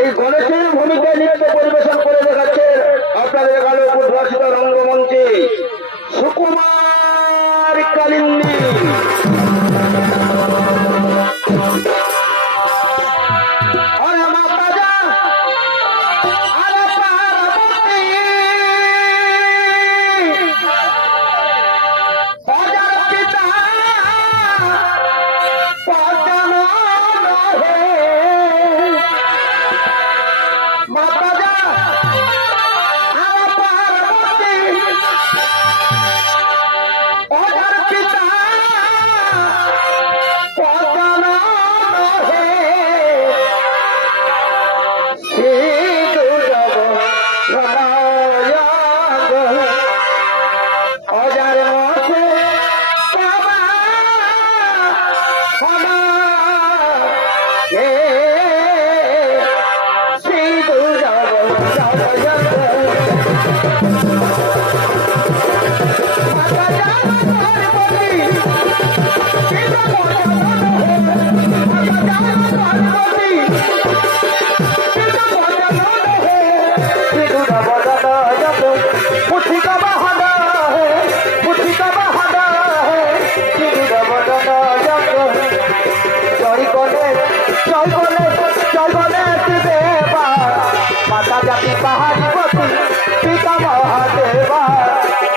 এই গণেশের ভূমিকায় নৃত্য পরিবেশন করে দেখাচ্ছে আপনাদের গালে উদ্ভাসিত রঙ্গমঞ্চে সুকুমার কালিন্দী। माता जाति पहाड़ी बती पिता महादेवा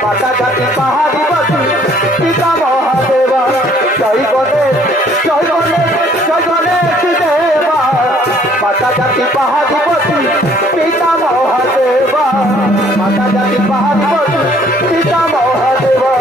माता जाति पहाड़ी बती पिता महादेवा जय गणेश जय गणेश जय गणेश देवा माता जाति पहाड़ी बती पिता महादेवा माता जाति पहाड़ी बती पिता महादेवा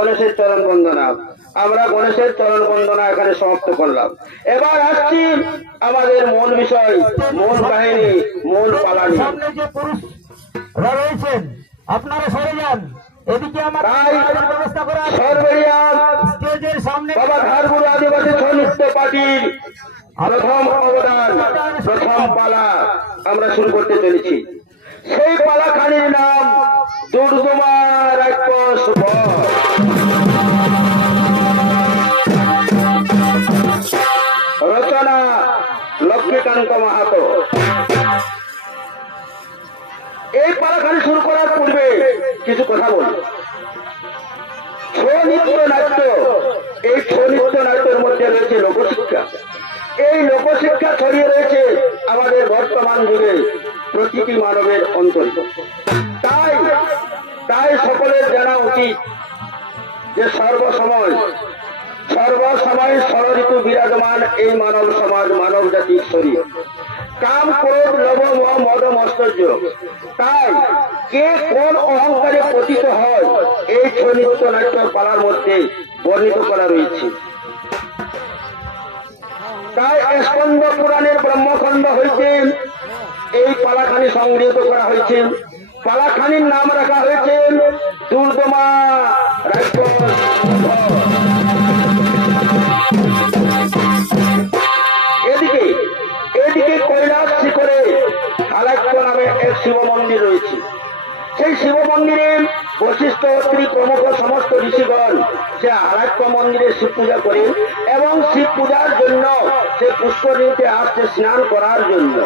গণেশের চরণ বন্দনা। আমরা গণেশের চরণ বন্দনা এখানে সমাপ্ত করলাম। এবার আসছি আমাদের মূল বিষয়, মূল কাহিনী, মূল পালানি। সামনে যে পুরুষরা রয়েছেন আপনারা সরে যান, এদিকে আমার তাই ব্যবস্থা করা আছে। সরবেরিয়া স্টেজের সামনে বাবা ধারগুড় আদিবাসী ছৌ নৃত্য পার্টির প্রথম অবদান, প্রথম পালা আমরা শুরু করতে চলেছি। সেই পালাখানির নাম দুর্দমা রাক্ষস বধ। রচনা লক্ষ্মীকান্ত মাহাতো। এই পালাখানি শুরু করার পূর্বে কিছু কথা বলি। ছৌ নৃত্য নাট্য, এই ছৌ নৃত্য নাট্যের মধ্যে রয়েছে লোকশিক্ষা। এই লোকশিক্ষা ছড়িয়ে রয়েছে আমাদের বর্তমান যুগে প্রতিটি মানবের অন্তরে। তাই তাই সকলের জানা উচিত যে সর্বসময় ষড়ঋতু বিরাজমান এই মানব সমাজ, মানব জাতির শরীর, কাম ক্রোধ লোভ মোহ মদ মস্তর্য। তাই কে কোন অহংকারে পতিত হয় এই ছৌ নৃত্য নাট্য পালার মধ্যে বর্ণিত করা রয়েছে। তাই স্কন্দ পুরাণের ব্রহ্মখণ্ড হইতে এই পালাখানি সংগৃহীত করা হয়েছে। পালাখানির নাম রাখা হয়েছে দুর্দমা রাক্ষস বধ। এদিকে এদিকে কৈলাস শিখরে হালাক্য নামে এক শিব মন্দির রয়েছে। সেই শিব মন্দিরে বশিষ্ঠ অত্রি প্রমুখ সমস্ত ঋষিগণ সে হালাক্য মন্দিরে শিব পূজা করে এবং শিব পূজার জন্য সে পুষ্করিণীতে আসছে স্নান করার জন্য।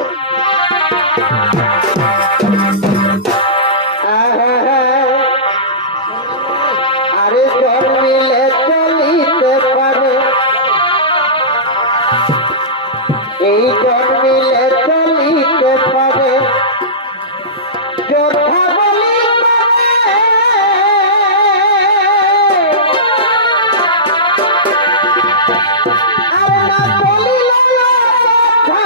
আরে জন্মিলে চলিতে পারে, এই জন্মিলে চলিতে পারে, যোদ্ধা বলি আরে না চলিলে যোদ্ধা,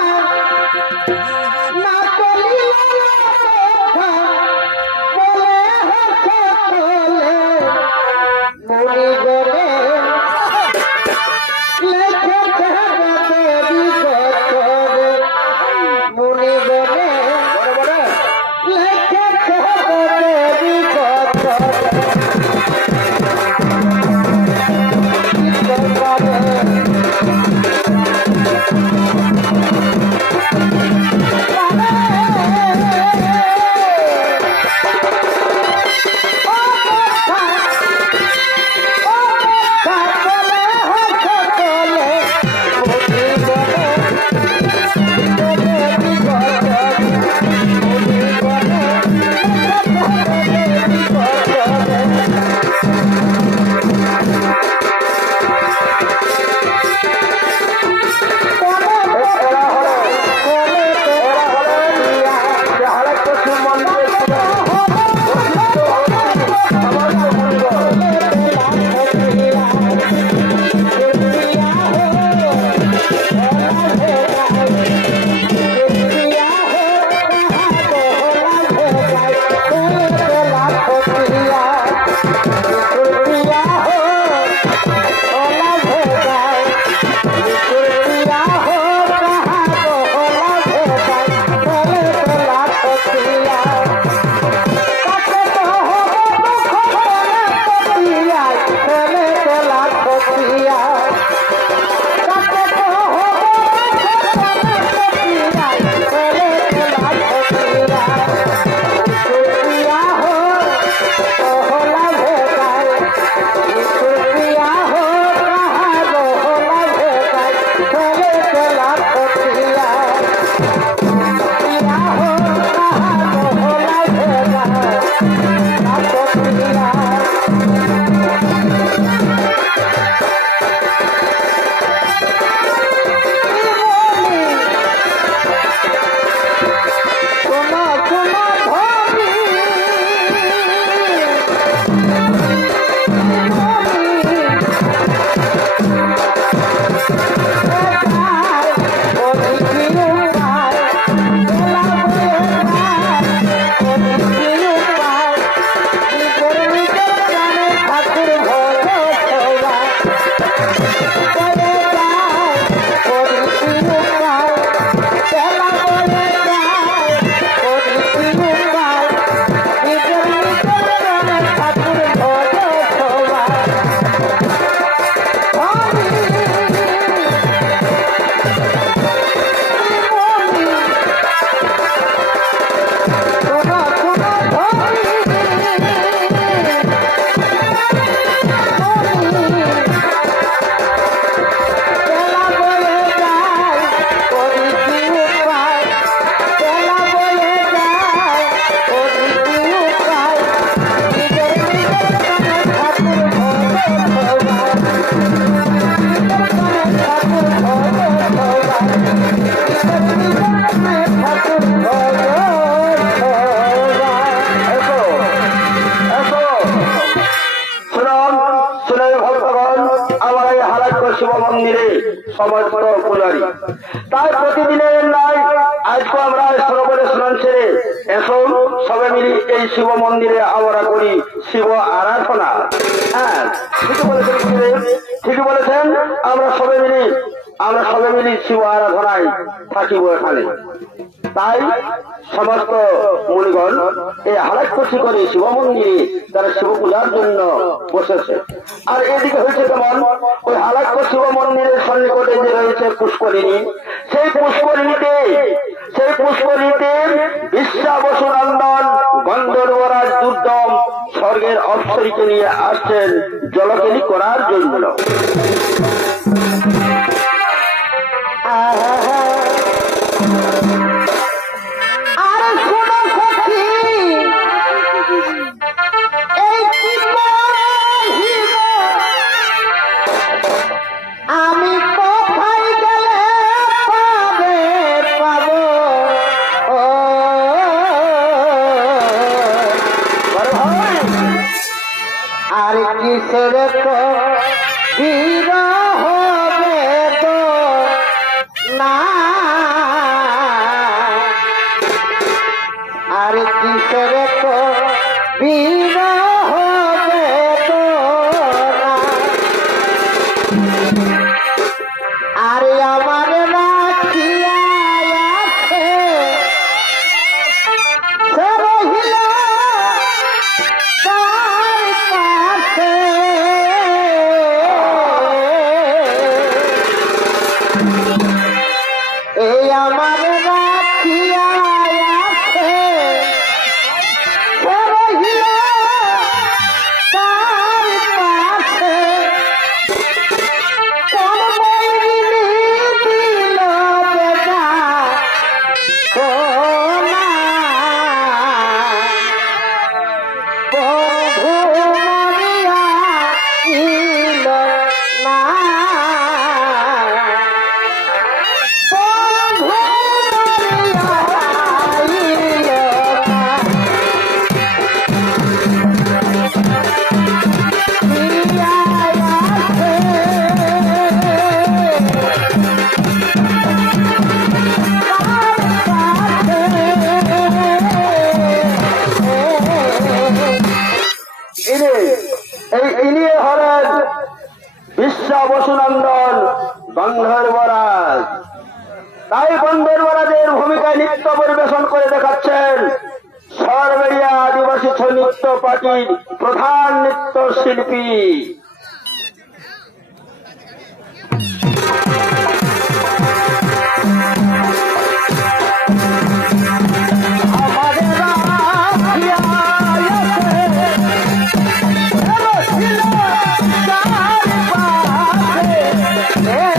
না চলিলে যোদ্ধা, শিব মন্দিরে সমস্ত পূজারী তাই প্রতিদিনের নাই আজকে আমরা সরোবরে স্নান সেরে এখন সবে মিলি এই শিব মন্দিরে আমরা করি শিব আরাধনা। হ্যাঁ ঠিকই বলেছেন আমরা সবে মিলি শিব আরাধনায় থাকিব এখানে। তাই সমস্ত মুনিগণ এই হালাকপসি করে শিব মন্দিরে তারা শিব পূজার জন্য বসেছে। আর এদিকে হয়েছে কেমন, ওই হালাকপর শিব মন্দিরের সন্নিকটে যে রয়েছে পুষ্করিণী, সেই পুষ্করিণীতে বিশ্বা বসু নন্দন গন্ধর্বরাজ দুর্দম স্বর্গের অপ্সরীকে নিয়ে আসছেন জলকেলি করার জন্য। কিসের তো বিরহ বেদনা, আর কিসের তো বিরহ বেদনা, আর আমার রাখিয়া আছে সে রহিল এই আমার রাখিয়া আছে সে রহিল তার পাশে, কোন বৈরিণী দিল বেজা সোনা, বন্ধু মরিয়া ইল না, ইনি হলেন বিশ্বা বসুনন্দন গন্ধর্বরাজ। তাই গন্ধর্বরাজের ভূমিকায় নৃত্য পরিবেশন করে দেখাচ্ছেন সরবেরিয়া আদিবাসী নৃত্য পার্টির প্রধান নৃত্য শিল্পী। Yeah.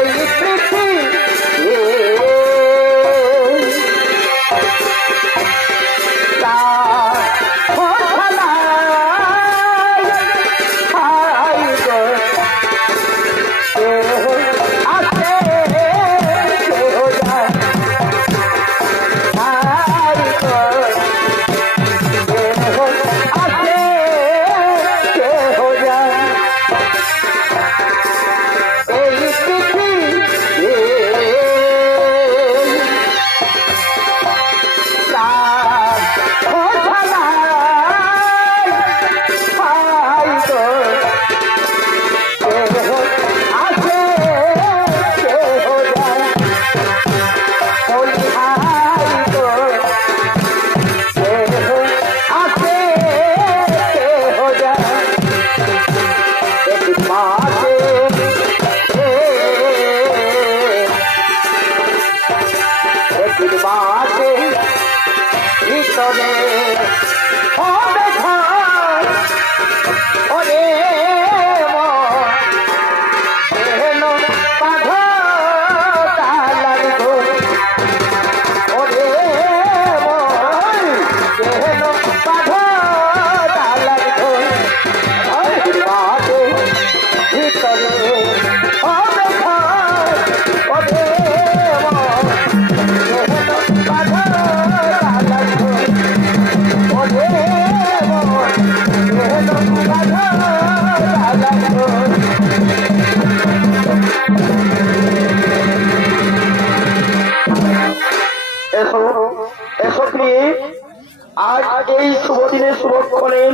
এই পৃথিবী আজ এই শুভ দিনে শুভক্ষণে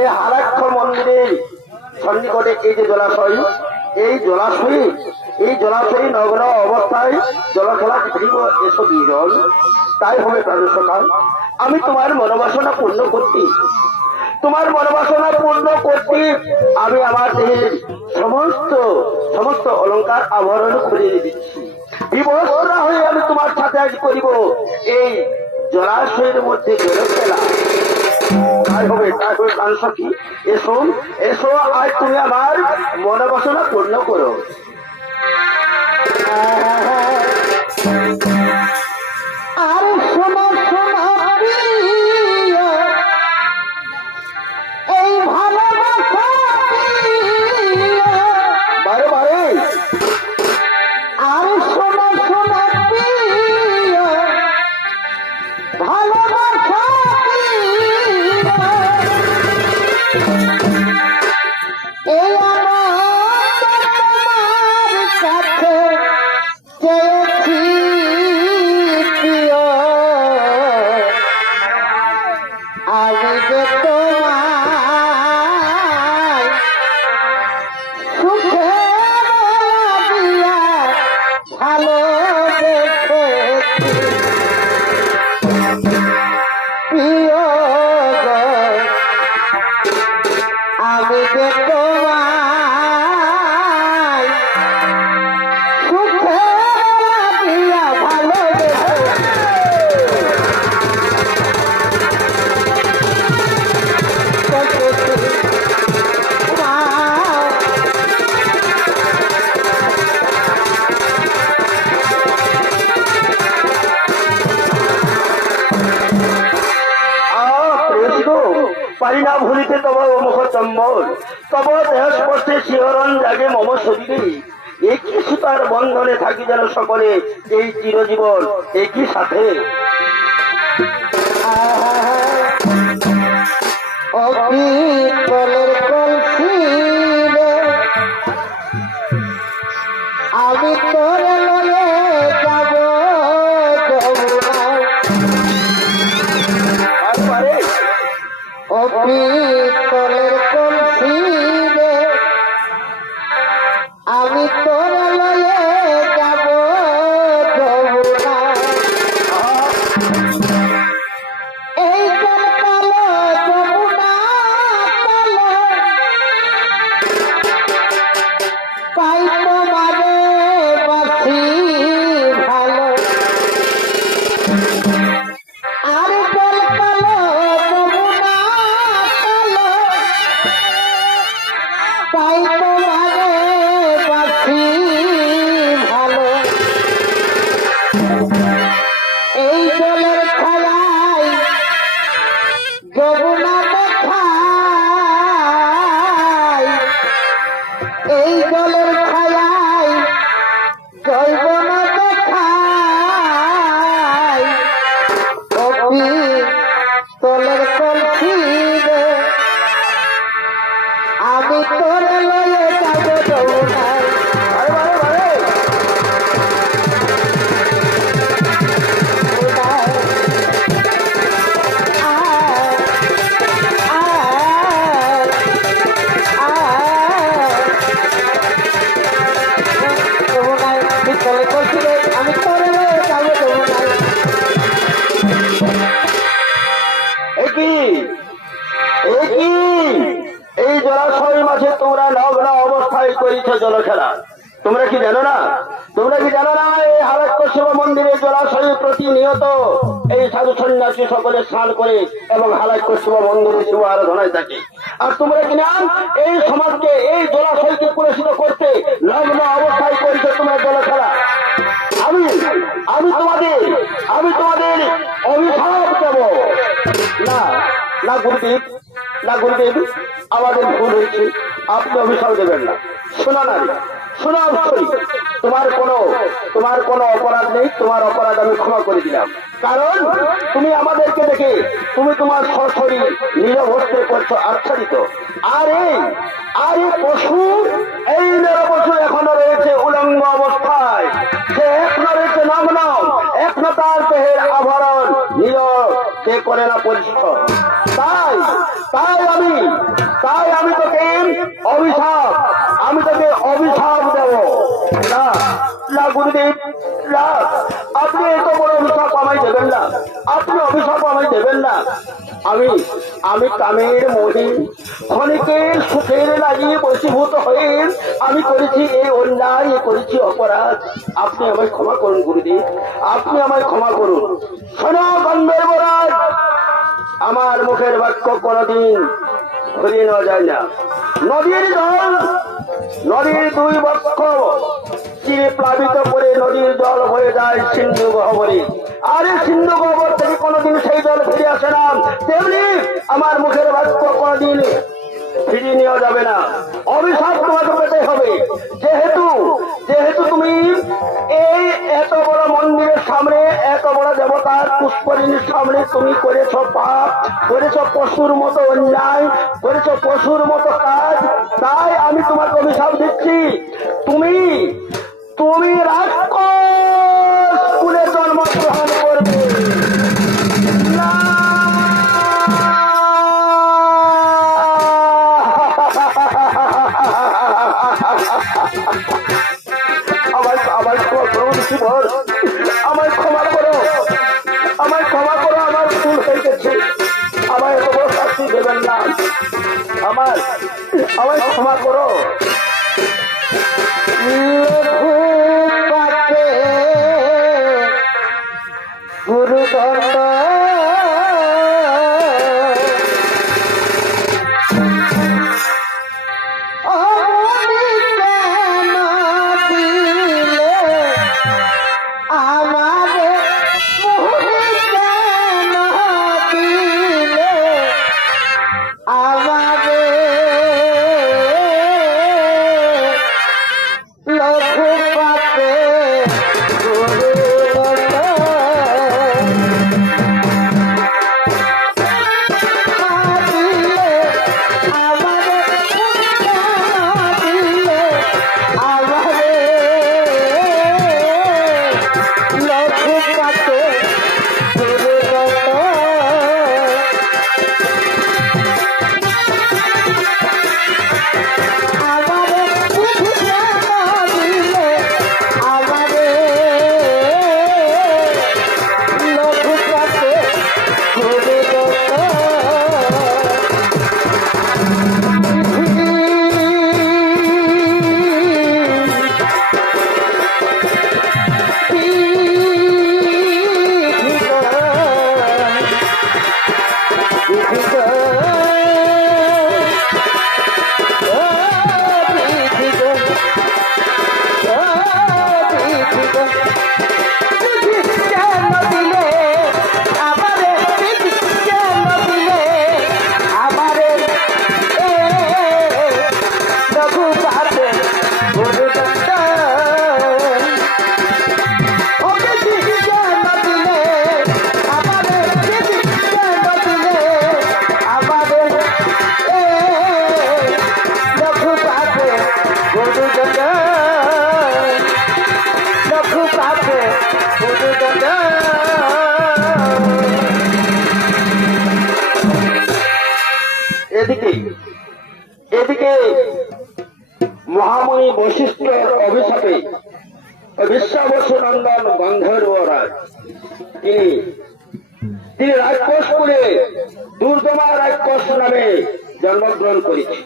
এই হারাক্ষর মন্দিরের সন্নিকটে এই যে জলাশয়, এই জলাশয়ে নগ্ন অবস্থায় জলখেলা খেলিব। এসো দুইজন, তাই হবে প্রাণের সকাল। আমি তোমার মনোবাসনা পূর্ণ করতে আমি আমার দেহের সমস্ত অলংকার আভরণ খুলে দিচ্ছি। বিবস্ত্র হয়ে আমি তোমার সাথে আজ করিব এই জলাশয়ের মধ্যে জল খেলা। তাই হবে প্রাণ সখী। এসো এসো, আজ তুমি আমার মনোবাসনা পূর্ণ করো। আর শোনো শোনো প্রিয়, এই ভালোবাসা প্রিয়। বারে বারে আর শোনো শোনো প্রিয়, ভালোবাসা প্রিয়। এই আমার তোমার কাছে চেয়েছি প্রিয়, আমি যে তোমায় সুখে দিয়া ভালোবেসেছি প্রিয় গো, আমি যে তোমায় সুখে দিয়া ভালোবেসেছি। পারি না ভুলিতে তব মুখ চম্বল, তব দেহ স্পর্শে শিহরণ জাগে মম শরীরে। একই সুতার বন্ধনে থাকি যেন সকলে এই চিরজীবন একই সাথে। অবিকলের কলসিরে আমি তোরে লয়ে যাব যমুনায়। অবিকলের কলসিরে আমি তোরে লয়ে যাব যমুনায়। এই জল কালো যমুনা কালো, পাই তোমারে বাসি ভালো। আর জল কালো যমুনা কালো, পাই তোমারে বাসি জানো না? তোমরা কি জানো না এই হালাকশিব মন্দিরে জলাশয়ে প্রতিনিয়ত এই সাধু সন্ন্যাসী সকলে স্নান করে এবং হালাকশিব মন্দিরে শিব আরাধনায় থাকে? আর তোমরা কিনা এই সমাজকে এই জলাশয়কে কুলসিত করতে লগ্ন অবস্থায় করেছো তোমরা জল খেলা। আমি আমি তোমাদের অভিশাপ দেব না। না গুরুদেব, না গুরুদেব, আমাদের ভুল হয়েছে, আপনি অভিশাপ দেবেন না। শোনা না, শোনা অবশ্যই, তোমার কোনো অপরাধ নেই, তোমার অপরাধ আমি ক্ষমা করে দিলাম। কারণ তুমি আমাদেরকে দেখে তুমি তোমার সশরীর নিরবস্থে করছো আচ্ছাদিত। আর এই পশু, এই নিরপশু এখনো রয়েছে উলঙ্গ অবস্থায়, সে এখনো রয়েছে নগ্ন, এখনো তার দেহের আভরণ সে করে না পরিষ্কার। তাই আমি তোকে অভিশাপ দেব না। না গুরুদেব, না, আপনি এত বড় অভিশাপ আমায় দেবেন না, আপনি অভিশাপ আমায় দেবেন না। আমি কামের মোহে ক্ষণিকের সুখের লাগিয়ে বশীভূত হয়ে আমি করেছি এই অন্যায়, করেছি অপরাধ। আপনি আমায় ক্ষমা করুন গুরুদেব, আপনি আমায় ক্ষমা করুন। শোনো গন্ধর্বরাজ, আমার মুখের বাক্য কোনদিন ঘুরিয়ে নেওয়া যায় না। নদীর জল, নদীর দুই বক্ষ চিরে প্লাবিত করে নদীর জল হয়ে যায় সিন্ধু গহ্বরে। আর এই সিন্ধু গহ্বর থেকে কোনদিন সেই জল ফিরে আসে না, তেমনি আমার মুখের বাক্য কোনদিন ফিরিয়ে নেওয়া যাবে না। অভিশাপ তোমাকে পেতে হবে। যেহেতু তুমি এই এত বড় মন্দিরের সামনে, এত বড় দেবতার পুষ্করিণীর সামনে তুমি করেছ পাপ, করেছ পশুর মতো অন্যায়, করেছ পশুর মতো কাজ, তাই আমি তোমাকে অভিশাপ দিচ্ছি। তুমি রাক্ষস কুলে জন্মগ্রহণ করবে না। আমায় ক্ষমা করো, আমায় ক্ষমা করো, আমার ভুল হয়ে গেছে, আমায় এত বড় শাস্তি দেবেন না, আমায় ক্ষমা করো। গুরুদণ্ড এদিকে মহামণি বৈশিষ্ট্যের অভিশাপে বিশ্বাবসু নন্দন গন্ধর্বরাজ তিনি রাক্ষস কুলে দুর্দমা রাক্ষস নামে জন্মগ্রহণ করেছে।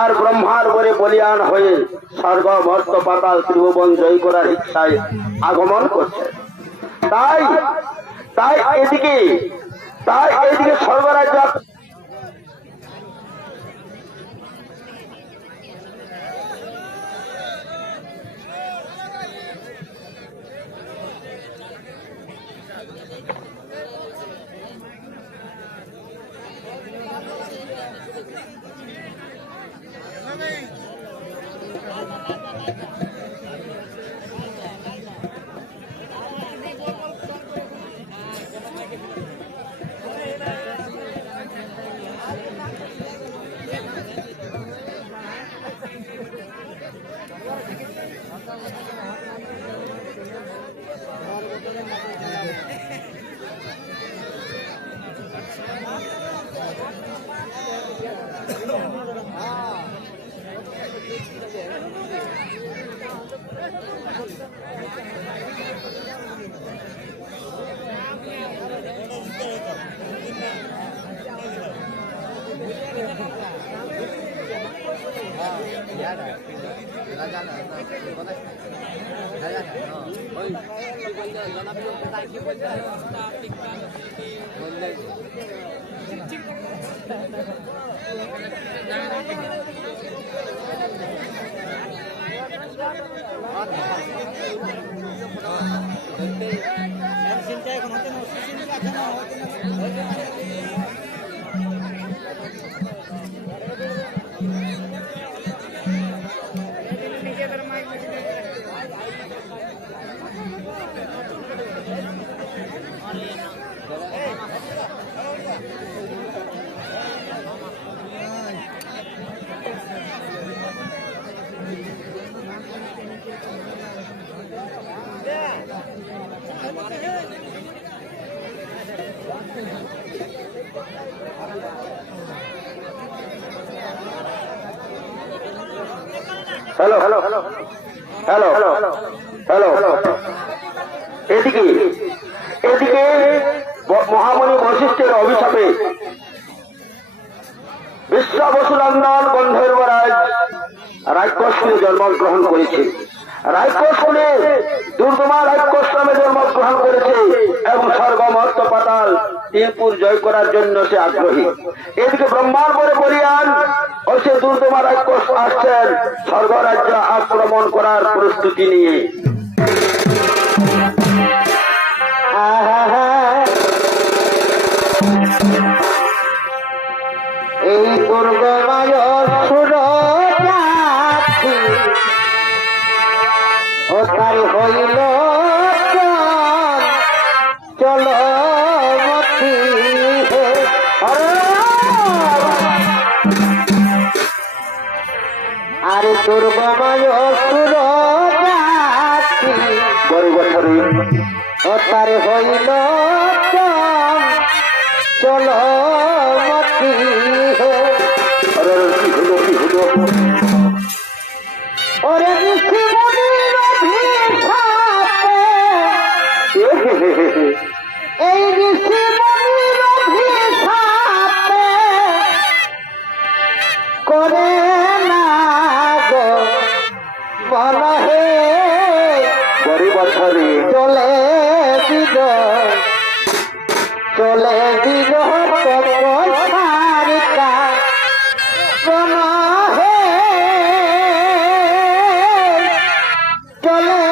আর ব্রহ্মার বরে বলিয়ান হয়ে স্বর্গ মর্ত পাতাল ত্রিভুবন জয় করার ইচ্ছায় আগমন করছে। তাই তাই এদিকে স্বর্গরাজ্য hello hello hello hello hello hello এদিকে মহামণি বশিষ্ঠের অভিশাপে বিশ্বাবসুনন্দন গন্ধর্বরাজ রাক্ষসকুলে জন্মগ্রহণ করেছে। রাক্ষসকুলে দুর্গমা রাক্ষস নামে জন্মগ্রহণ করেছে এবং স্বর্গ মর্ত পাতাল তিনপুর জয় করার জন্য সে আগ্রহী। এদিকে ব্রহ্মার বরে বলিয়ান ও সে দুর্গমা রাক্ষস আসছেন স্বর্গরাজ্য আক্রমণ করার প্রস্তুতি নিয়ে। এই দুর্গময় সুর ও তাই হইল চলো মতি আর দুর্গময় সুর গরিবছরী ও তার হইল চলো মতি ওরে ঋষি মুনির অভিশাপে এই ঋষি মুনির অভিশাপে করে না গো মন হে গরিবছরী চলে বিরহ সারিকা কোন হে চলে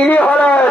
ইনি হলেন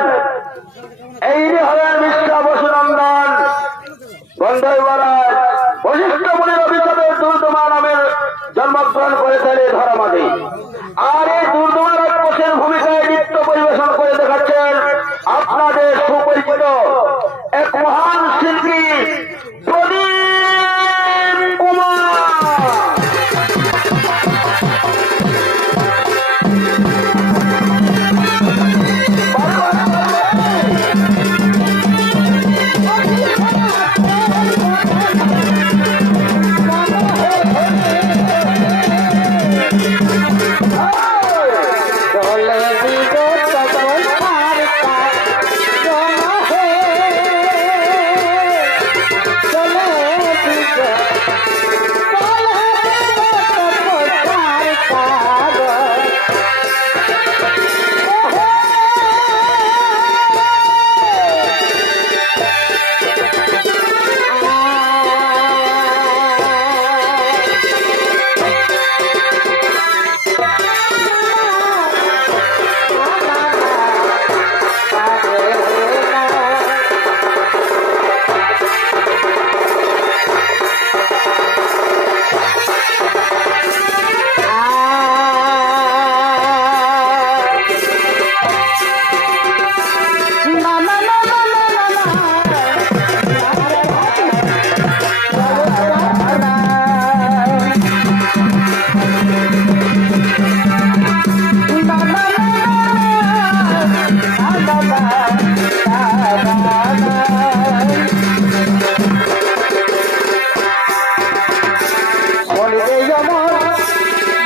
অমর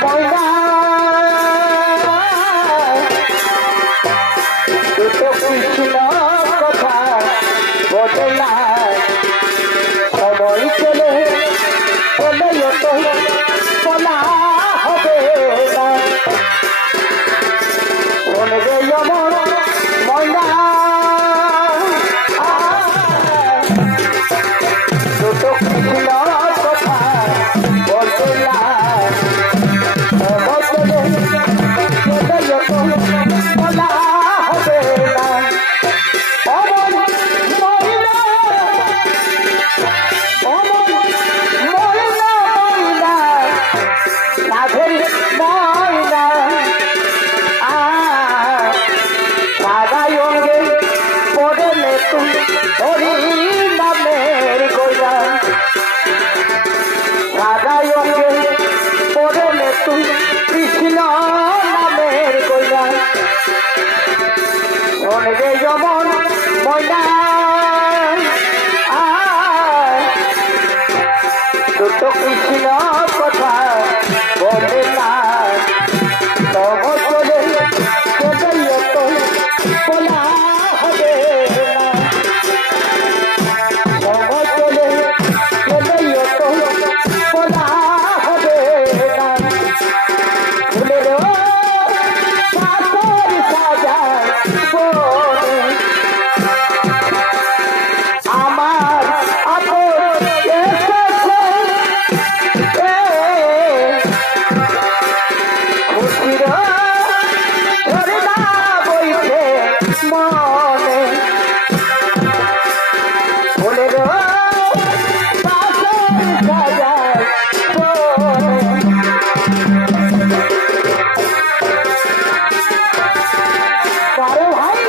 ময়না দুটো কৃষ্ণ কথা বলে না সময় চলে বলে তো বলা হবে না বলে রে অমর ময়না দুটো কৃষ্ণ কথা বলে না সময় চলে বলে তো বলা হবে না অমর ময়না অমর ময়না ময়না সাধের ময়না সাদাই অঙ্গে পড়লে তুমি হরি নামের গোয়া সাদাই অঙ্গে পড়লে তুমি কৃষ্ণ নামের গোয়া শোনবে যমন ময়না দুটো কৃষ্ণ কথা বলে না তব চলে চলে তো বলা হবে না তব চলে চলে তো বলা হবে না ফুলের পাথর সাজায় বনে আমার আপন এসেছে খুশির ঝরনা বইছে মনে ফুলের পাথর সাজায় বনে কারো ভাই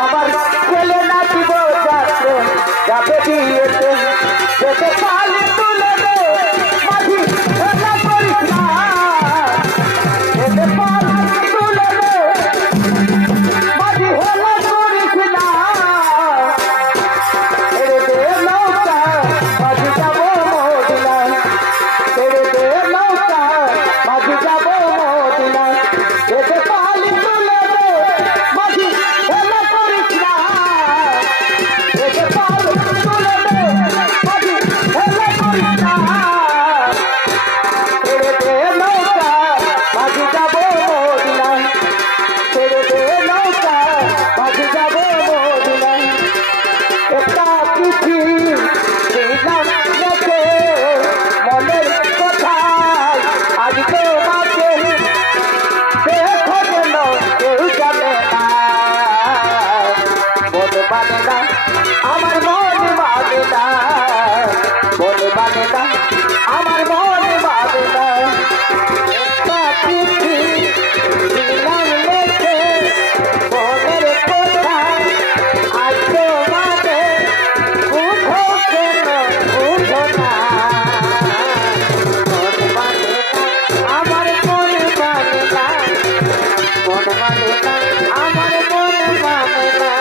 আমার ছেলে নাচিব যাত্রে যাবে বিয়েতে যেতে পালি তুলে দে মাঝি খেলা করিস না যেতে পালি তুলে দে মাঝি হেলা করিস না ছেড়ে দে নৌকা মাঝি যাবো মদিনা ছেড়ে দে নৌকা মাঝি যাবো মদিনা যেতে পালি তুলে দে মাঝি হেলা করিস না যেতে পালি তুলে দে মাঝি হেলা করিস না ছেড়ে দে নৌকা মাঝি যাবো মদিনা ছেড়ে দে নৌকা মাঝি যাবো মদিনা একটা চিঠি দিলাম লেখে মনের কথায় আজ তোমাকে দেখো যেন কেউ জানে না মন মানে না আমার মন মানে না মন মানে না আমার মন মানে না একটা চিঠি দিলাম লেখে মনের কথায় আজ তোমাকে বুঝো কেন বুঝো না মন মানে না আমার মন মানে না মন মানে না আমার মন মানে না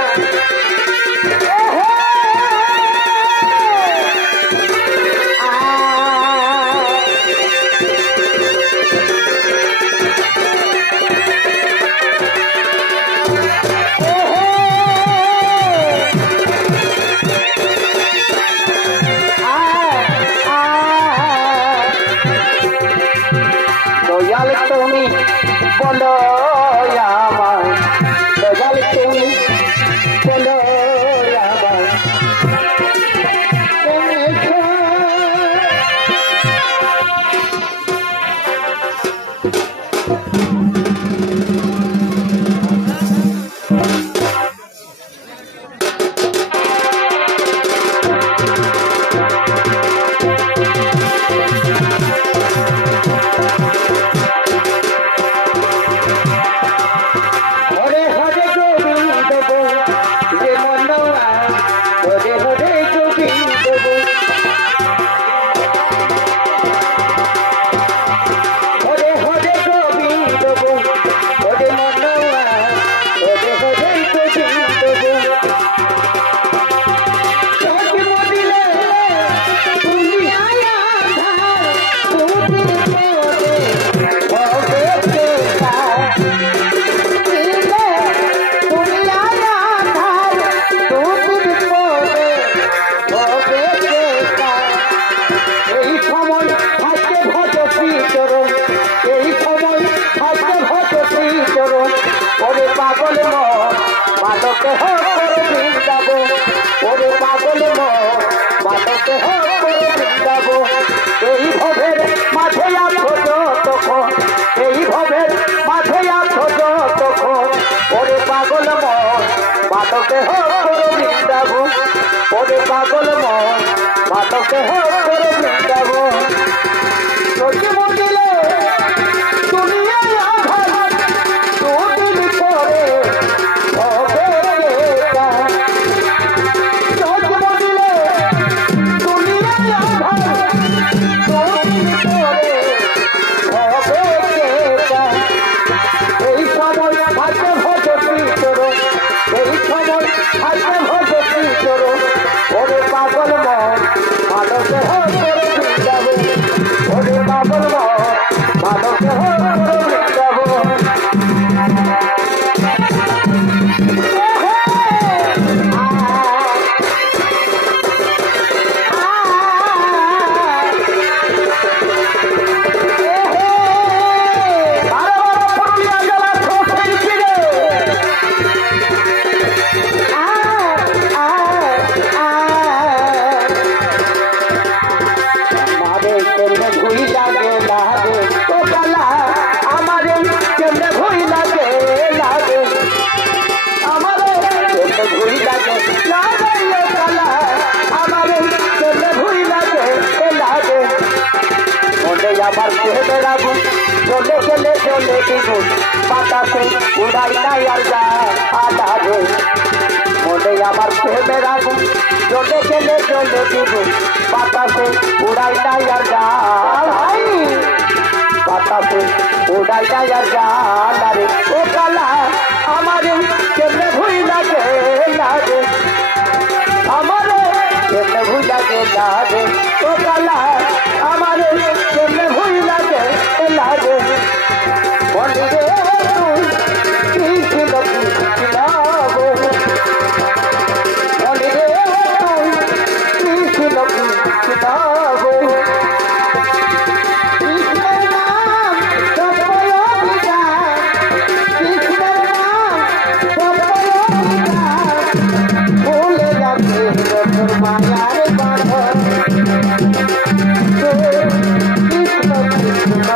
দয়াল তুমি বলো আমায় দয়াল তুমি বলো আমায় হরে হরে গোবিন্দ গো যে মনোয়া হরে হরে গোবিন্দ গো হরে হরে গোবিন্দ গো হরে মনোয়া হরে হরে গোবিন্দ গো সখী মদিলে তুমি আয়া ধার তুমি মোরে ভবে কেতা এই সময় হাতে ভজ শ্রীচরণ এই সময় হাতে ভজ শ্রীচরণ ওরে পাগল মাদকে করে বৃন্দাব ওরে পাগল মাদকে করে বৃন্দাব এই ভবের মাঝে আছো যতক্ষণ এই ভবের মাঝে আছো যতক্ষণ ওরে পাগল মাদকে করে বৃন্দাব ওরে পাগল মাদকে করে বৃন্দাব সখী মন্দিরে তুমি আধার দুদিন পরে হবে এটা সখী মন্দিরে তুমি আধার দুদিন পরে হবে এটা এই সময় হাতে ভজ শ্রীচরণ এই সময় হাতে ভজ শ্রীচরণ ওরে পাগল মাদকে করে বৃন্দাব ওরে পাগল মাদকে করে বৃন্দাব পুরুলিয়া জেলার চলে গেলে চলে বিদ্যুৎ বাতাসে উড়াই নাই আর যা আধারে মনে আমার প্রেমের আগুন চলে গেলে চলে বিদ্যুৎ বাতাসে উড়াই নাই আর যা ভাই বাতাসে উড়াই নাই আর যা রে ও কালা আমার কেমনে ভুই লাগে লাগে আমার কেমনে ভুই লাগে লাগে ও কালা আমার কেমনে ভুই লাগে লাগে বলি রে তুই কি ছিল কি ছিলাবো বলি রে তুই ছিল কি ছিলাবো কৃষ্ণের নাম জপয় বিধান কৃষ্ণের নাম জপয় বিধান ভুলে যাবে তোর মায়ার বাঁধন কৃষ্ণ কৃষ্ণ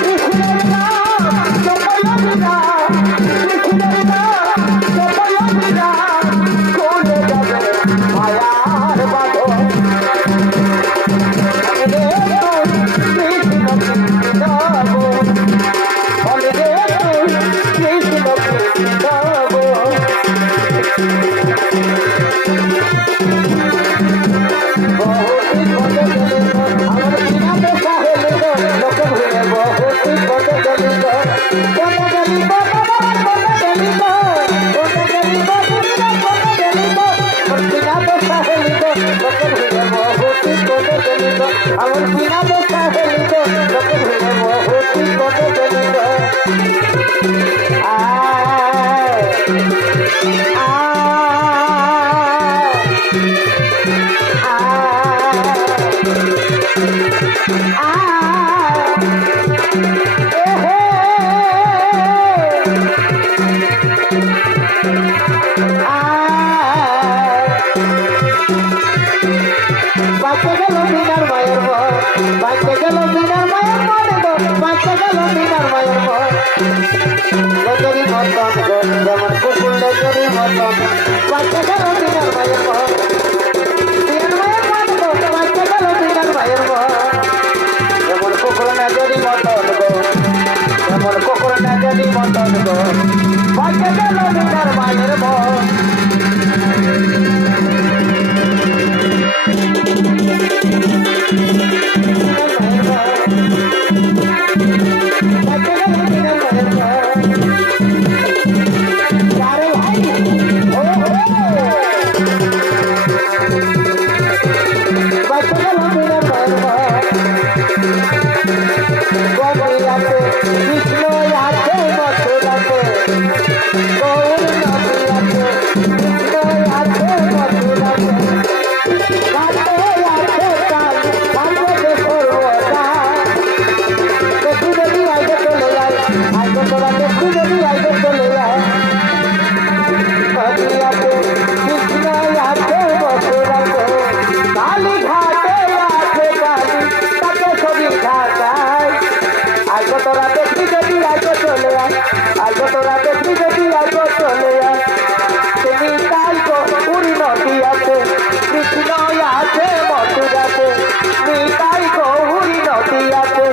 কৃষ্ণের নাম জপয় বিধান কৃষ্ণের নাম জপয় বিধান ভুলে যাবে মায়ার বাঁধন রে কৃষ্ণ কৃষ্ণ বলে রে কৃষ্ণ কৃষ্ণ আমার বিনা দেখা হেলিত লোকে ভুলে বহুতি কত গলিত আয় বাচ্চা গেল বিনার মায়ের মন বাচ্চা গেল বিনার মায়ের মনে গো বাচ্চা গেল বিনার মায়ের মন লেজেরি মতন গো যেমন কুকুর লেজেরি মতন বাচ্চা গেল বিনার মায়ের মন বিনার মায়ের মন গো বাচ্চা গেল বিনার মায়ের মন যেমন কুকুর লেজেরি মতন গো যেমন কুকুর লেজেরি মতন গো বাচ্চা গেল বিনার মায়ের মন কৃষ্ণ আছে মথুরাতে গৌর নদী আছে কৃষ্ণ আছে মথুরাতে রাতে আছে কাল বাংলাদেশ সর্বদা দেখি দেখি আইতে চলে যায় আইতে তোরা দেখি দেখি আইতে চলে যায় নদী আছে কৃষ্ণ আছে মথুরাতে কালী ঘাটে আছে কালী তাকে ছবি ঢাকায় আইগো তোরা দেখি দেখি আইগো চলে আয় আইগো তোরা দেখি দেখি আইগো চলে আয় তুমি তাই গো পুরী নদী আছে কৃষ্ণ আছে মথুরাতে তুমি তাই গো পুরী নদী আছে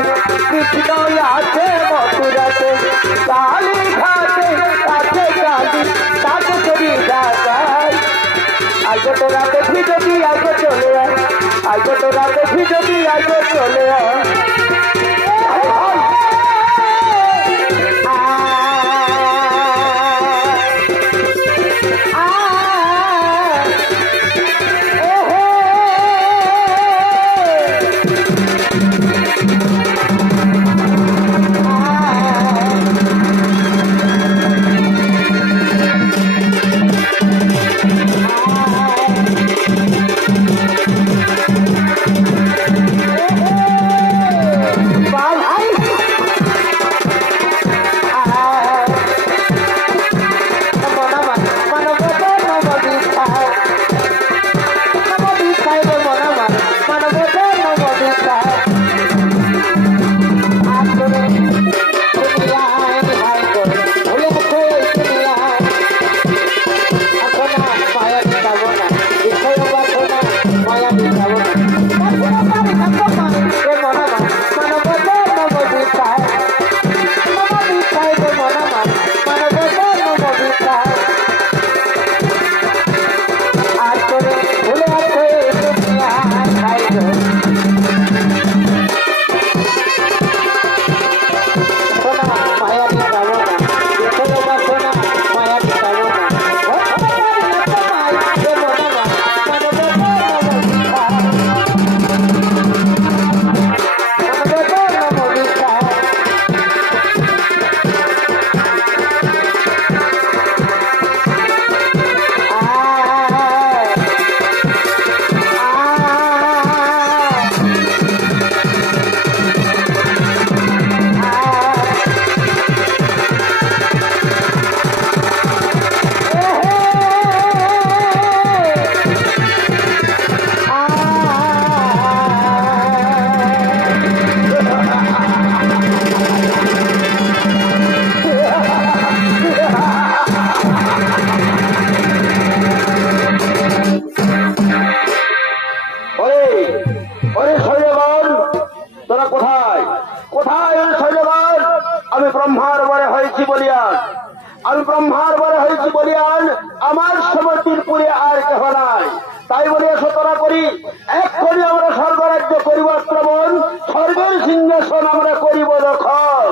কৃষ্ণ আছে মথুরাতে কালী ঘাটে আছে কালী তাকে ছবি ঢাকায় আইগো তোরা দেখি দেখি আইগো চলে আয় আইগো তোরা দেখি দেখি আইগো চলে আয় ওরে শৈলগণ, তোরা কোথায় কোথায়? ওরে শৈলগণ, আমি ব্রহ্মার বরে হয়েছি বলিয়ান, আমি ব্রহ্মার বরে হয়েছি বলিয়ান আমার সমর্থির পুরে আর কেহ নাই। তাই বলে সতরা করি এক্ষুনি আমরা স্বর্গরাজ্য করিব আক্রমণ, স্বর্গের সিংহাসন আমরা করিব দখল।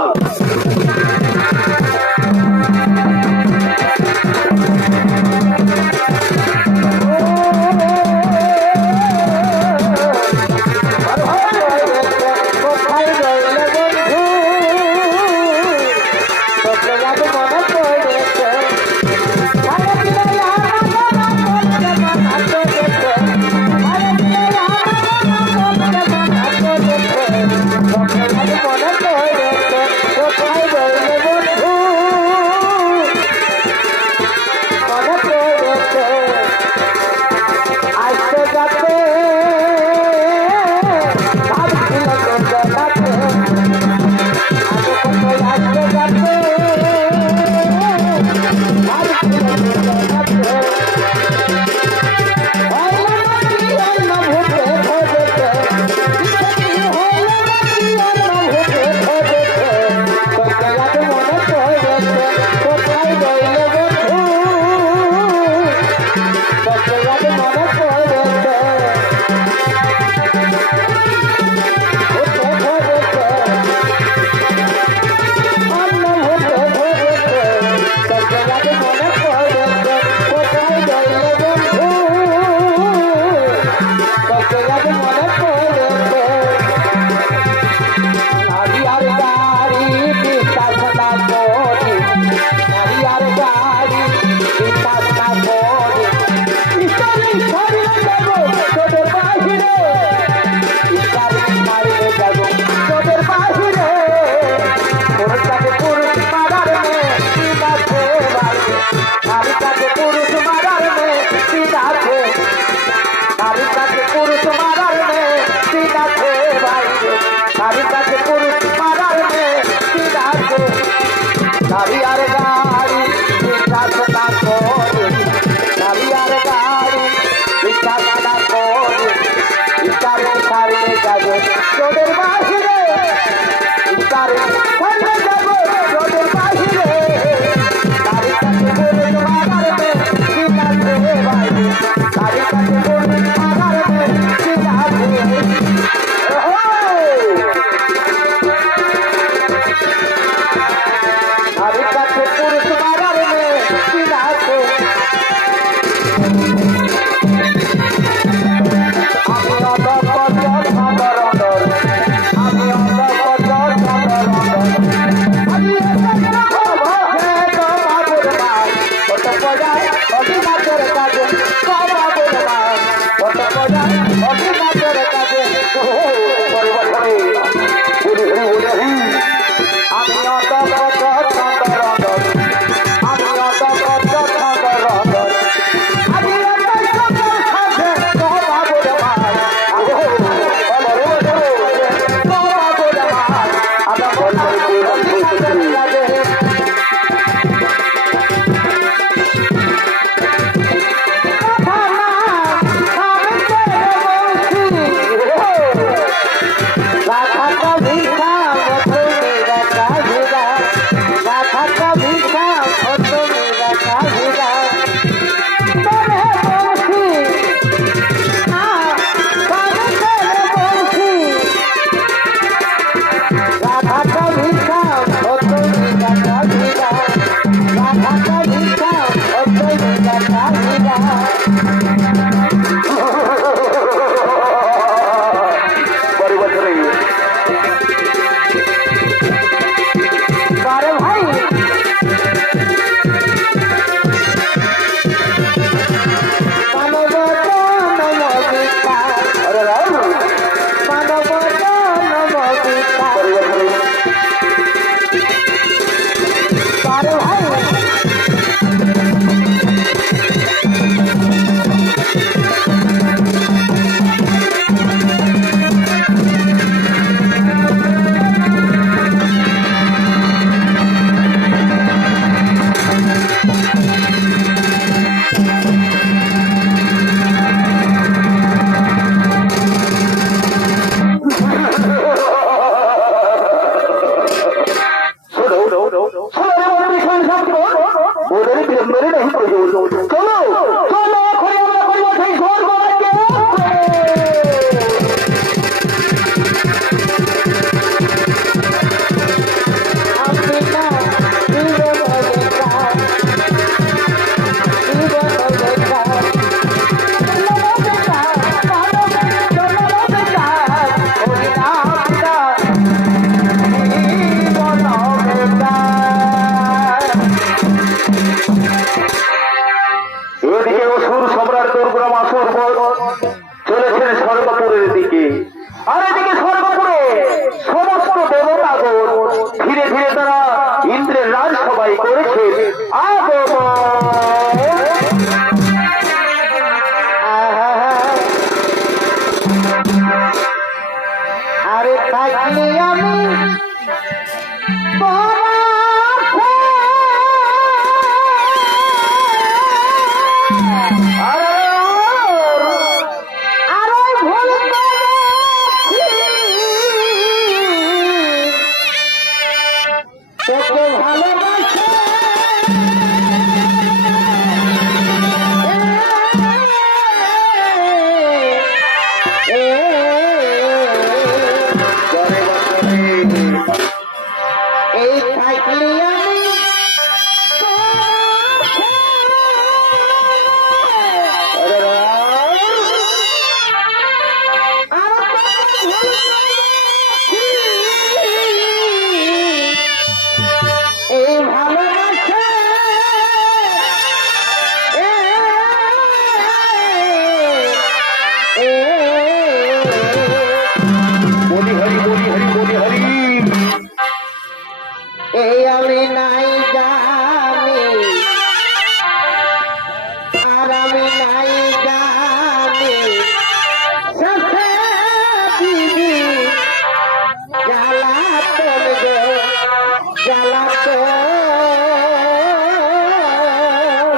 জ্বালাতো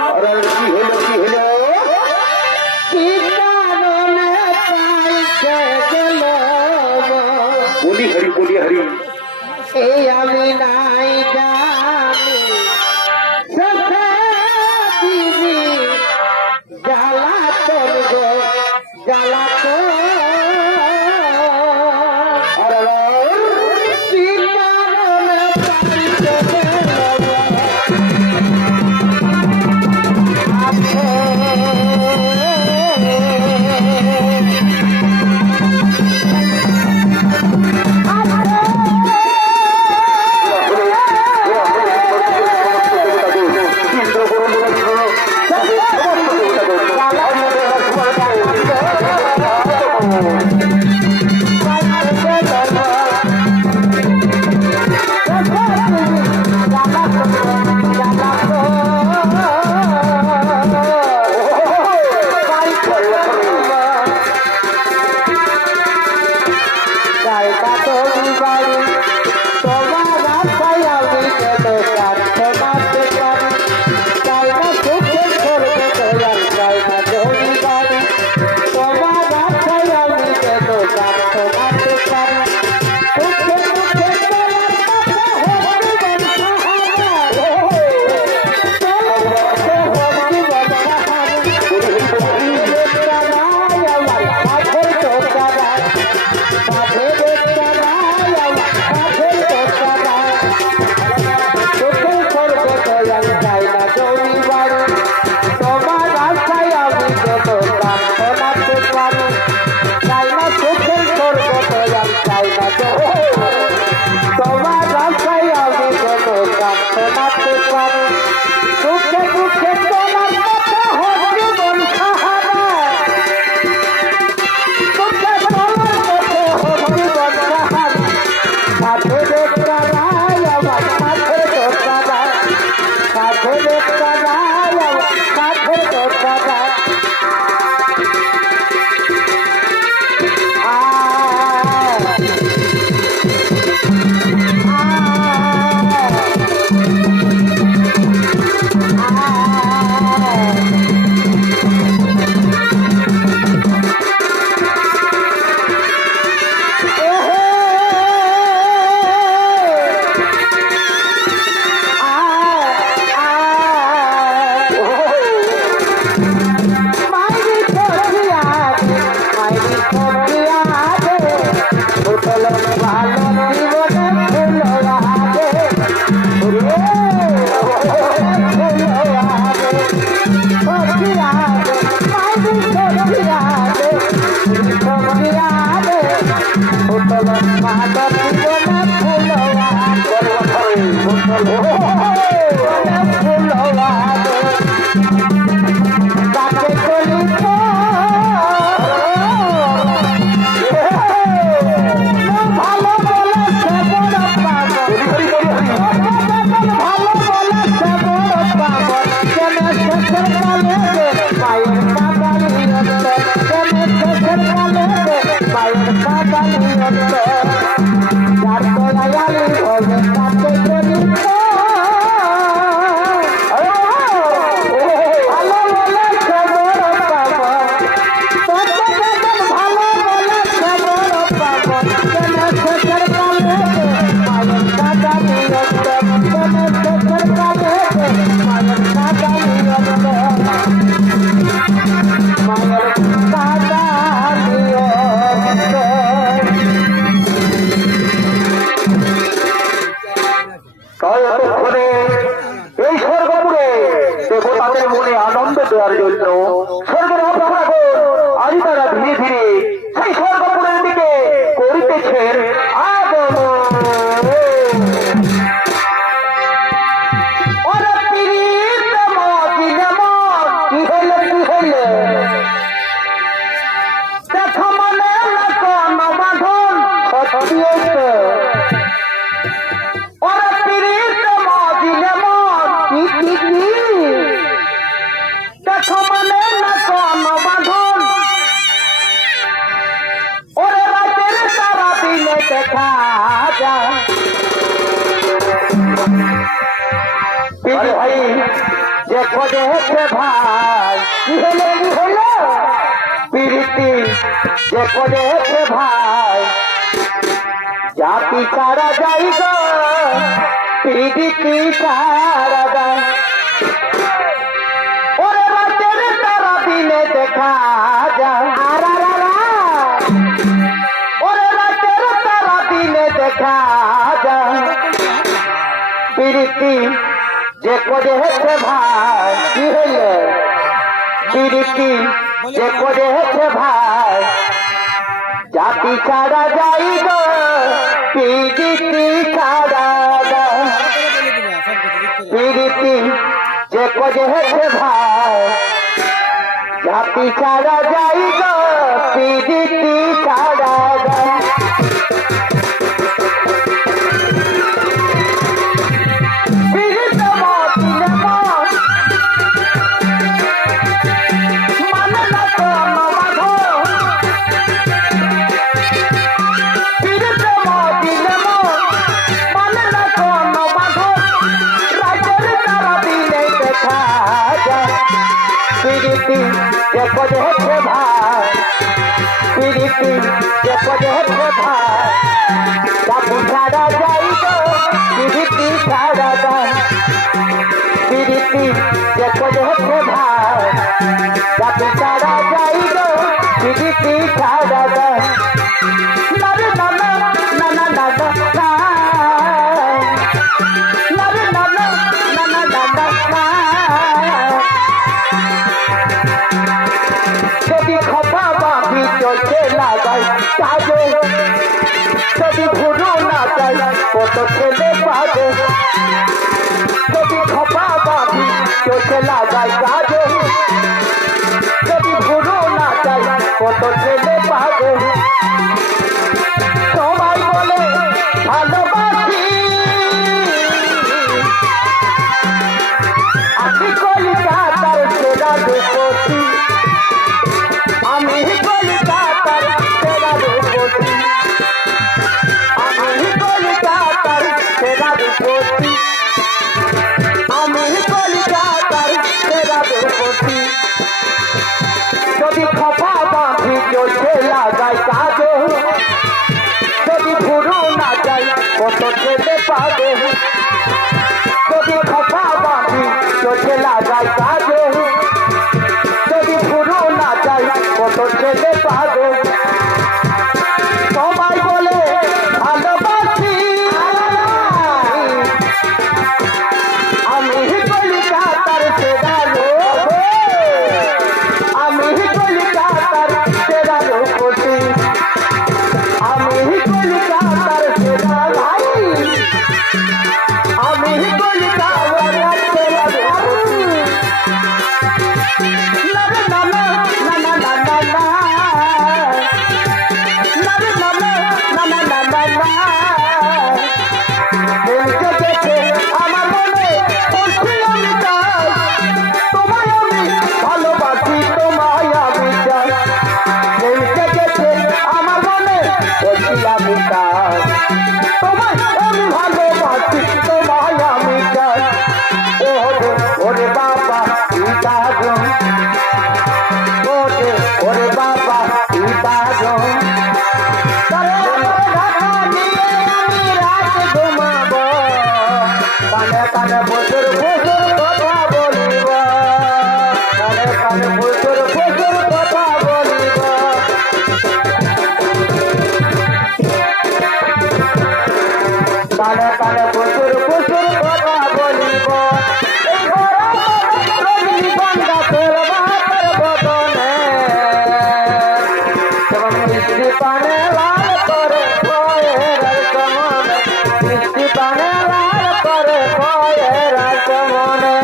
আরে কি হলো কি হলো? কি কারণে পাইছে গেল বলি হরি বলি হরি। এই আমি নাই জানি সখা দিদি জ্বালাতন গো জ্বালাতন আরে কি কারণে পাইছে করেছে ভাই কি হলো প্রীতি যে করেছে ভাই জাতি ছাড়া যাই গো প্রীতি ছাড়া যায় ওরে রাতের তারা দিনে দেখা যায় ওরে রাতের তারা দিনে দেখা যায় প্রীতি যে করেছে ভাই কি হইলে প্রীতি যে করেছে ভাই জাতি ছাড়া যাই গো প্রীতি ছাড়া যায় প্রীতি যে করেছে ভাই জাতি ছাড়া যাই গো প্রীতি ছাড়া যায় প্রীতি যে করেছে ভাই প্রীতি যে করেছে ভাই জাতি ছাড়া যাই গো প্রীতি ছাড়া যায় প্রীতি যে করেছে ভাই জাতি ছাড়া যাই গো প্রীতি ছাড়া যায় যদি খপা বাঁধি চলছে লাগাই কাজে যদি ভুরু না যাই কত ছেলে পাবে যদি খপা বাঁধি চলছে লাগাই কাজে যদি ভুরু না যাই কত ছেলে পাবে সবাই বলে ভালোবাসি আমি কলিকাতার সেরা রূপসী আমি কলিকাতার সেরা রূপসী আমি কলিকাতার সেরা রূপসী আমি কলিকাতার সেরা রূপসী যদি খপা বাঁধি চলছে লাগাই কাজে যদি ভুরু না যাই কত ছেলে পাবে যদি খপা বাঁধি চলছে লাগাই কাজে যদি ভুরু না যাই কত ছেলে পাবে সবাই বলে ভালোবাসি আমি কলিকাতার সেরা লোক আমি কলিকাতার সেরা রূপসী আমি কলিকাতার সেরা ভাই আমি কলিকাতার সেরা রূপসী আমার মনে পড়ছে আমি চাই তোমায় আমি ভালোবাসি তোমায় আমি চাই গেছে আমার মনে পড়ছে আমি চাই তোমায় আমি ভালোবাসি তোমায় আমি চাই ওরে ওরে বাবা ইতাজন ওরে ওরে বাবা ইতাজন কানে কানে বছর বছর কথা বলিব কানে কানে বছর বছর কথা বলিব কানে কানে বছর বছর কথা বলিব এই রজনীগন্ধা তোর বাতের বদনে এবং মিষ্টি পানে লাল করে ভয়ের সমনে মিষ্টি পানে লাল করে ভয়ের সমনে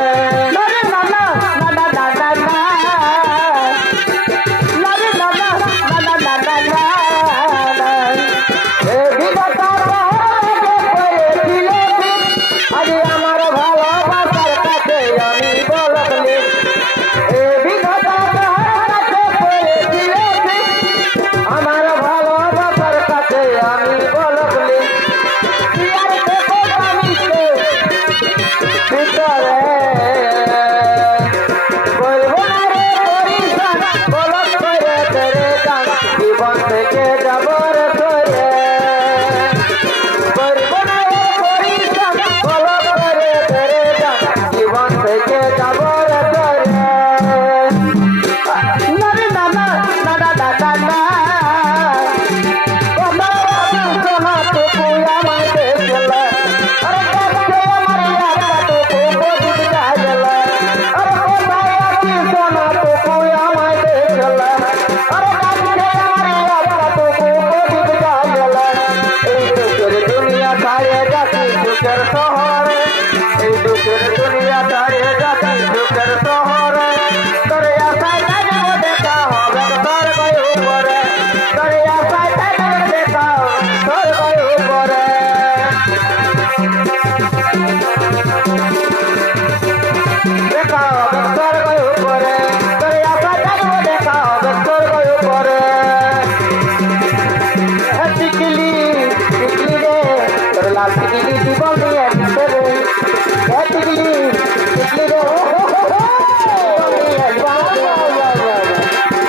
আমার ভালোবাসার কাছে আমি বললি আমার ভালোবাসার কাছে আমি বললি ভিতরে সুখের শহরে এই দুঃখের দুনিয়া দাঁড়িয়ে যাচ্ছে সুখের শহরে তোর আশায় থাকবো দেখা হবে তোর গয়ে উপরে তোর আশায় থাকবো দেখা তোর গয়ে উপরে দেখা হবে তোর গয়ে উপরে তোর আশায় থাকবো দেখা হবে তোর গয়ে উপরে টিকলি টিকলি রে তোর লাল টিকলি জীবন নিয়ে ভিতরে টিকলি টিকলি রে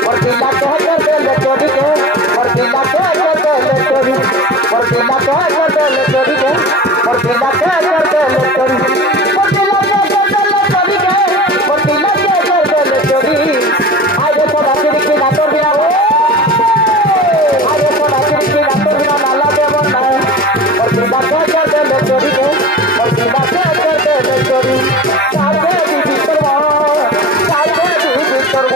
और दिला तो कर दे चोरी के और दिला तो कर दे चोरी और दिला तो कर दे चोरी के और दिला तो कर दे चोरी और दिला तो कर दे चोरी के और दिला तो कर दे चोरी आज तो बाकी की ना तो बिना आज तो बाकी की ना तो बिना नाला दे बना और दिला तो कर दे चोरी के और दिला तो कर दे चोरी साथे भी भीतर साथे भी भीतर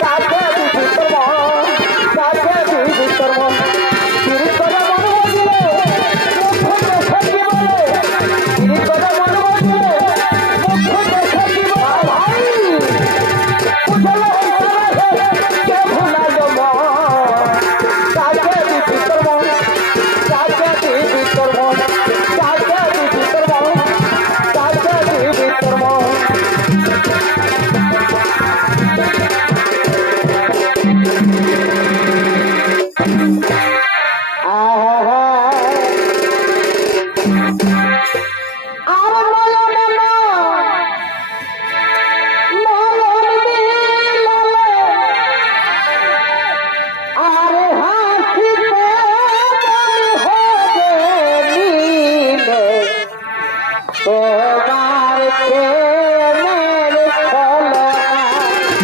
साथे भी भीतर साथे भी भीतर गिरी करे मन बजिले मुख में सच्ची बोले गिरी करे मन बजिले मुख में सच्ची बोले भाई उछलो है के भुला लो साथे भी भीतर साथे भी भीतर साथे भी भीतर साथे भी भीतर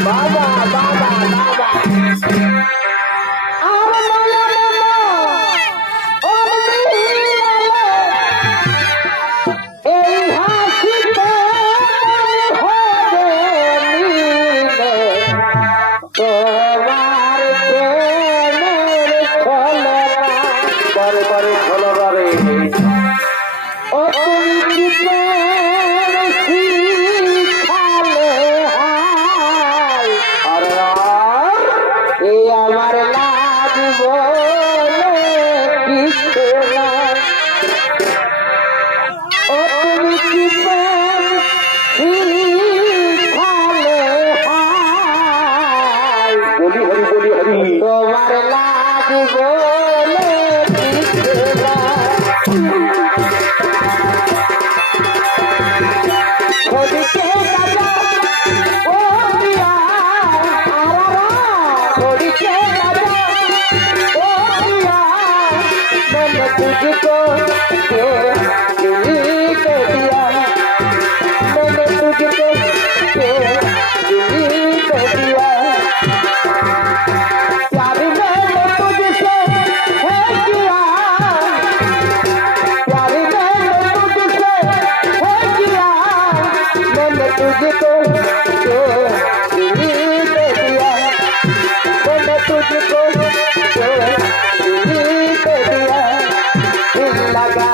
बाबा बाबा बाबा আমার লাগবো কিছু না ও তুমি কি শিখালে বলি হরি বলি হরি তোমার লাগবো কিছু না छोड़के राजा ओ पिया आरा छोड़के राजा ओ पिया मैंने तुझको दिल दे दिया मैंने तुझको दिल दे दिया प्यार मैंने तुझसे है किया प्यार मैंने तुझसे है किया मैंने तुझको दिल दे दिया मैंने तुझको दिल दे दिया दिल लगा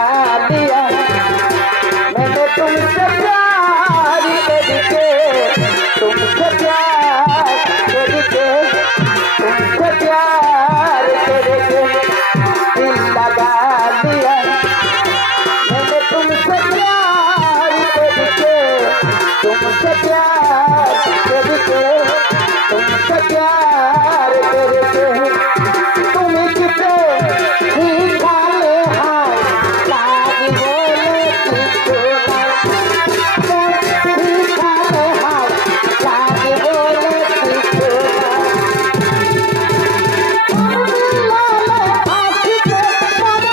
दिया मैंने तुमसे प्यार करके तुमसे प्यार करके तुमसे प्यार करके दिल लगा दिया मैंने तुमसे प्यार करके तुमसे प्यार करके तुमसे प्यार करके तुम किसे सिखाले हाय लाग बोले किसको सिखाले हाय लाग बोले किसको लाले आँख के मन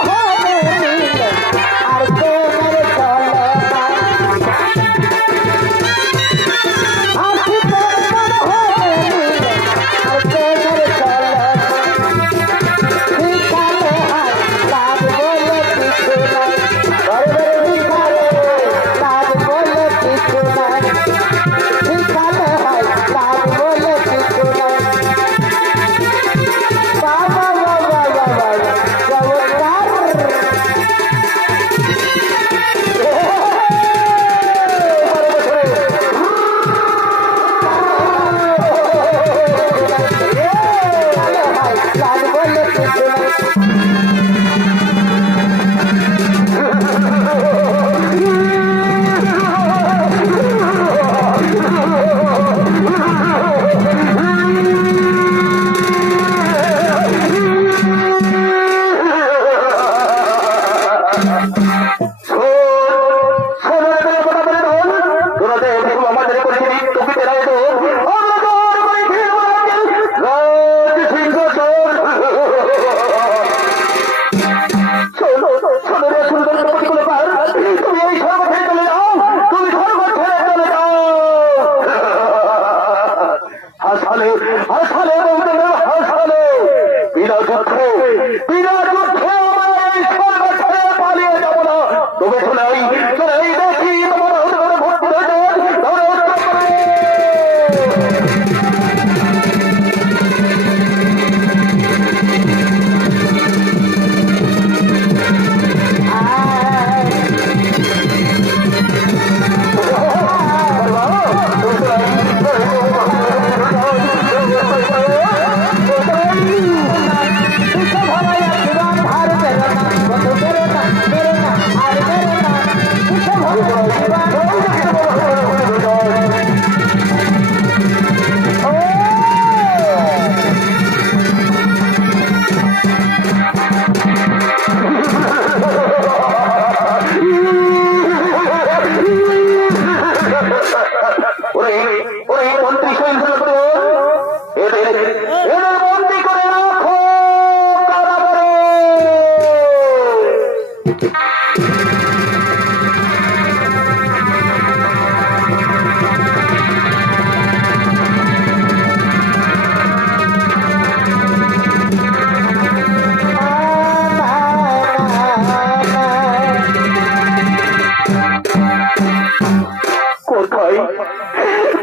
কোথায়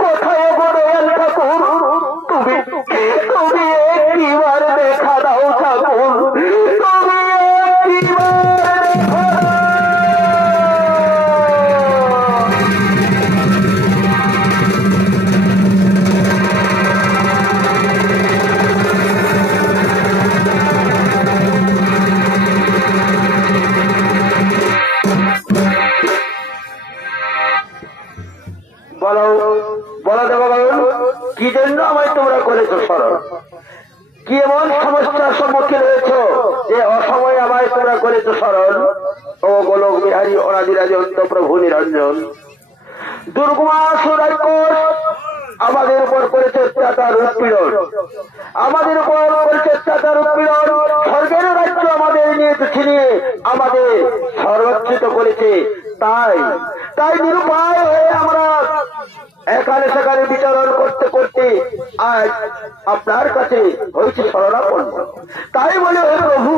কোথায় বড় ঠাকুর, তুমি তুমি একটিবার দেখা দাও ঠাকুর, তুমি একটিবার দেখা দাও। বলো বলো দেবগণ, কি জন্য আমায় তোমরা করেছো স্মরণ? কি এমন সমস্যার সম্মুখীন হয়েছ যে অসময়ে আমায় তোমরা করেছো স্মরণ? ও গোলক বিহারী অনাদিরাজ প্রভু নিরঞ্জন, দুর্গমাসুর রাক্ষস আমাদের উপর করেছে অত্যাচার উৎপীড়ন, আমাদের উপর করেছে অত্যাচার উৎপীড়ন, স্বর্গের রাজ্য আমাদের নিয়ে ছিনিয়ে আমাদের সর্বচ্যুত করেছে। তাই তাই নিরুপায় হয়ে আমরা এখানে সেখানে বিচরণ করতে করতে আজ আপনার কাছে হয়েছে শরণাপন্ন। তাই বলে হে প্রভু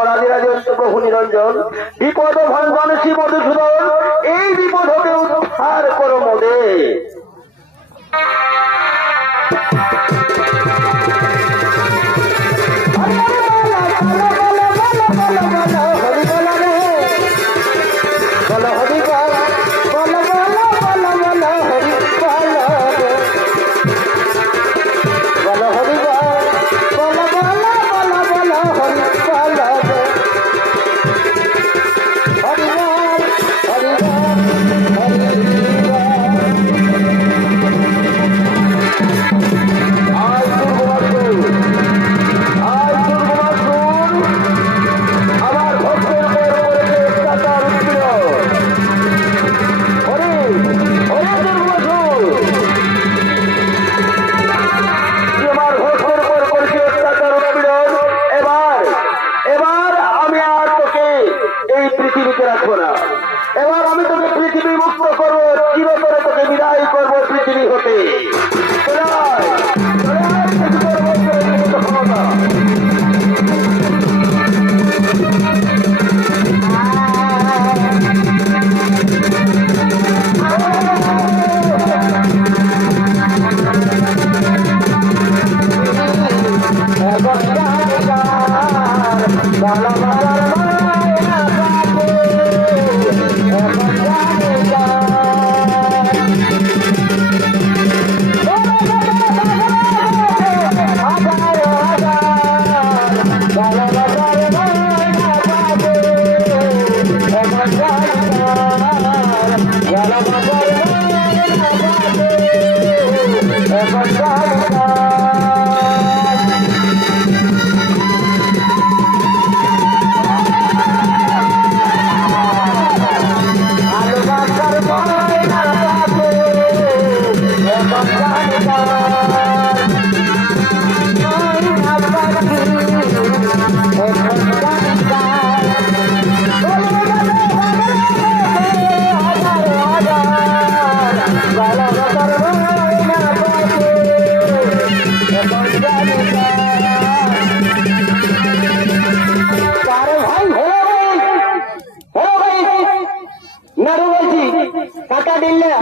অনাদিরাজ প্রভু নিরঞ্জন, বিপদ ভঞ্জন শ্রী মধুসূদন, এই বিপদ হতে উদ্ধার করো মোদে। এবার আমি তোকে পৃথিবী মুক্ত করবো, চিরতরে তোকে বিদায় করবো পৃথিবী হতে। কাটা দিল্লা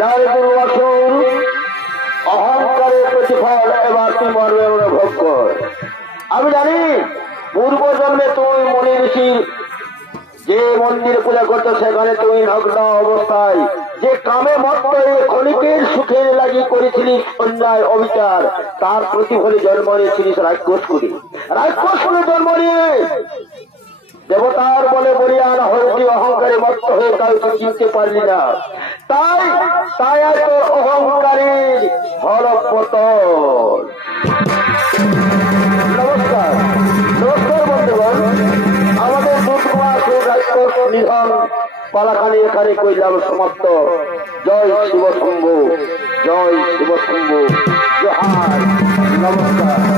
যার দুর্বাসন অহংকারের প্রতিফল এবার তুই মরবে মনে ভোগ কর। আমি জানি পূর্ব জন্মে তুই মনি ঋষির যে মন্দিরে পূজা করতো সেখানে তুই নগ্ন অবস্থায় যে কামে মত্ত ক্ষণিকের সুখের লাগি করেছিলিস অন্যায় অবিচার, তার প্রতিফলে জন্ম নিয়েছিলিস রাক্ষস করে। রাক্ষস করে জন্ম নিয়ে দেবতার বলে বলিয়ান হরতি অহংকারে মত্ত হয়ে তাই তুই চিনতে পারলি না। তাই তাই এত অহংকারের ফল পতন। নমস্কার নমস্কার বন্ধুগণ, আমাদের দুধকুমার রাক্ষস নিধন পালাখানি এখানে কইলাম সমাপ্ত। জয় শিব শম্ভু, জয় শিব শম্ভু, জয়। নমস্কার।